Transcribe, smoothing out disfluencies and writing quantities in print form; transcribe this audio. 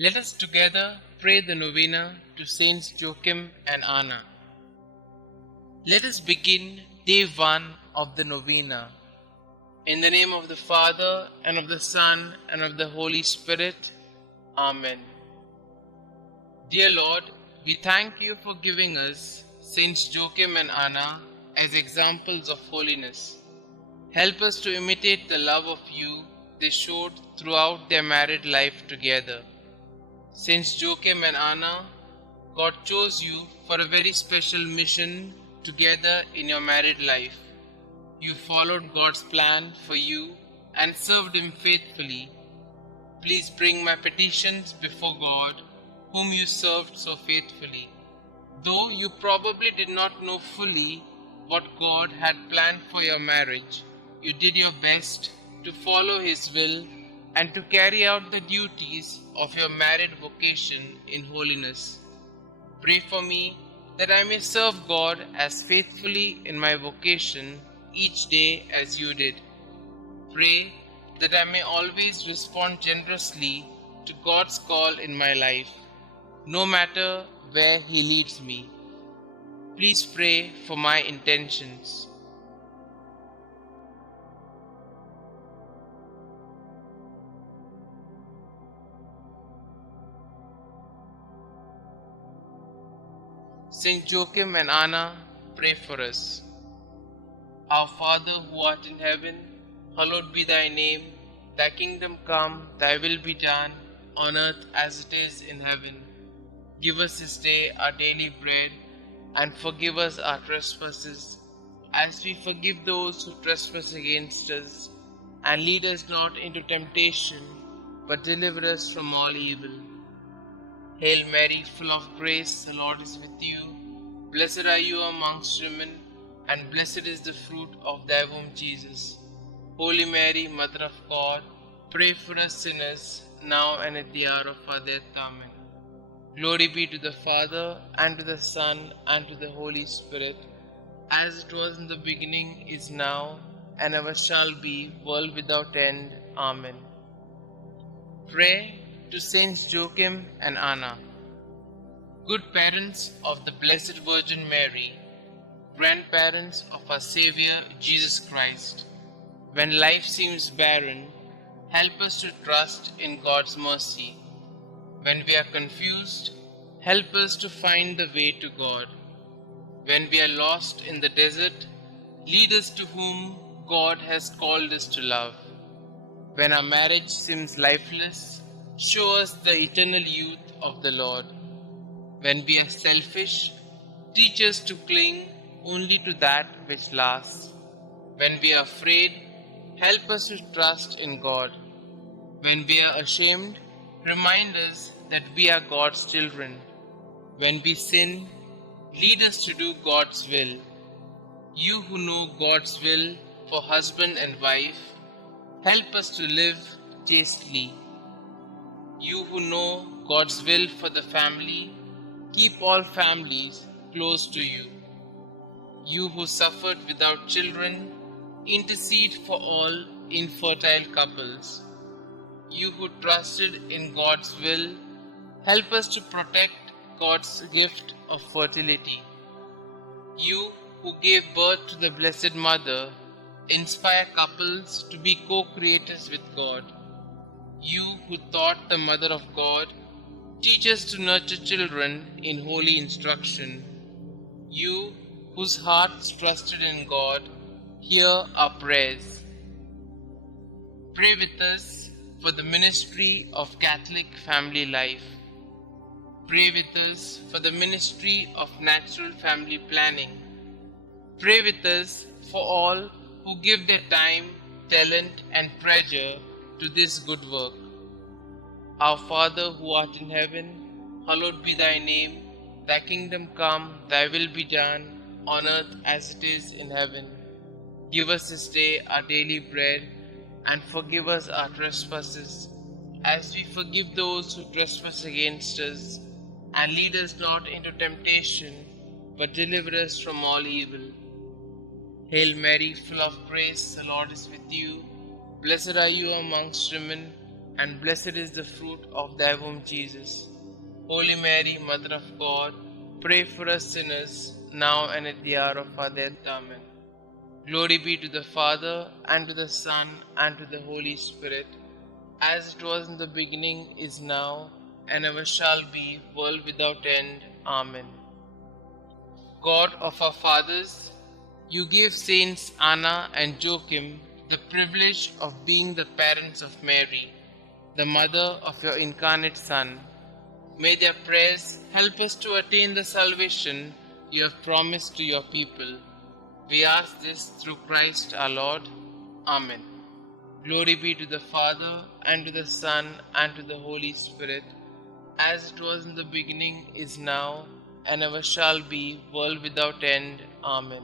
Let us together pray the Novena to Saints Joachim and Anna. Let us begin day 1 of the Novena. In the name of the Father, and of the Son, and of the Holy Spirit. Amen. Dear Lord, we thank you for giving us Saints Joachim and Anna as examples of holiness. Help us to imitate the love of you they showed throughout their married life together. Saints Joachim and Anna, God chose you for a very special mission together in your married life. You followed God's plan for you and served Him faithfully. Please bring my petitions before God, whom you served so faithfully. Though you probably did not know fully what God had planned for your marriage, you did your best to follow His will and to carry out the duties of your married vocation in holiness. Pray for me that I may serve God as faithfully in my vocation each day as you did. Pray that I may always respond generously to God's call in my life, no matter where He leads me. Please pray for my intentions. Saint Joachim and Anna, pray for us. Our Father who art in heaven, hallowed be thy name. Thy kingdom come, thy will be done, on earth as it is in heaven. Give us this day our daily bread, and forgive us our trespasses, as we forgive those who trespass against us. And lead us not into temptation, but deliver us from all evil. Hail Mary, full of grace, the Lord is with you. Blessed are you amongst women, and blessed is the fruit of thy womb, Jesus. Holy Mary, Mother of God, pray for us sinners, now and at the hour of our death. Amen. Glory be to the Father, and to the Son, and to the Holy Spirit, as it was in the beginning, is now, and ever shall be, world without end. Amen. Pray to Saints Joachim and Anna. Good parents of the Blessed Virgin Mary, grandparents of our Xavier, Jesus Christ, when life seems barren, help us to trust in God's mercy. When we are confused, help us to find the way to God. When we are lost in the desert, lead us to whom God has called us to love. When our marriage seems lifeless, show us the eternal youth of the Lord. When we are selfish, teach us to cling only to that which lasts. When we are afraid, help us to trust in God. When we are ashamed, remind us that we are God's children. When we sin, lead us to do God's will. You who know God's will for husband and wife, help us to live chastely. You who know God's will for the family, keep all families close to you. You who suffered without children, intercede for all infertile couples. You who trusted in God's will, help us to protect God's gift of fertility. You who gave birth to the Blessed Mother, inspire couples to be co-creators with God. You who taught the Mother of God, teach us to nurture children in holy instruction. You whose hearts trusted in God, hear our prayers. Pray with us for the ministry of Catholic family life. Pray with us for the ministry of natural family planning. Pray with us for all who give their time, talent, and treasure to this good work. Our Father who art in heaven, hallowed be thy name. Thy kingdom come, thy will be done, on earth as it is in heaven. Give us this day our daily bread, and forgive us our trespasses, as we forgive those who trespass against us. And lead us not into temptation, but deliver us from all evil. Hail Mary, full of grace, the Lord is with you. Blessed are you amongst women, and blessed is the fruit of thy womb, Jesus. Holy Mary, Mother of God, pray for us sinners, now and at the hour of our death. Amen. Glory be to the Father, and to the Son, and to the Holy Spirit, as it was in the beginning, is now, and ever shall be, world without end. Amen. God of our fathers, you gave Saints Anna and Joachim the privilege of being the parents of Mary, the mother of your incarnate Son. May their prayers help us to attain the salvation you have promised to your people. We ask this through Christ our Lord. Amen. Glory be to the Father, and to the Son, and to the Holy Spirit, as it was in the beginning, is now, and ever shall be, world without end. Amen.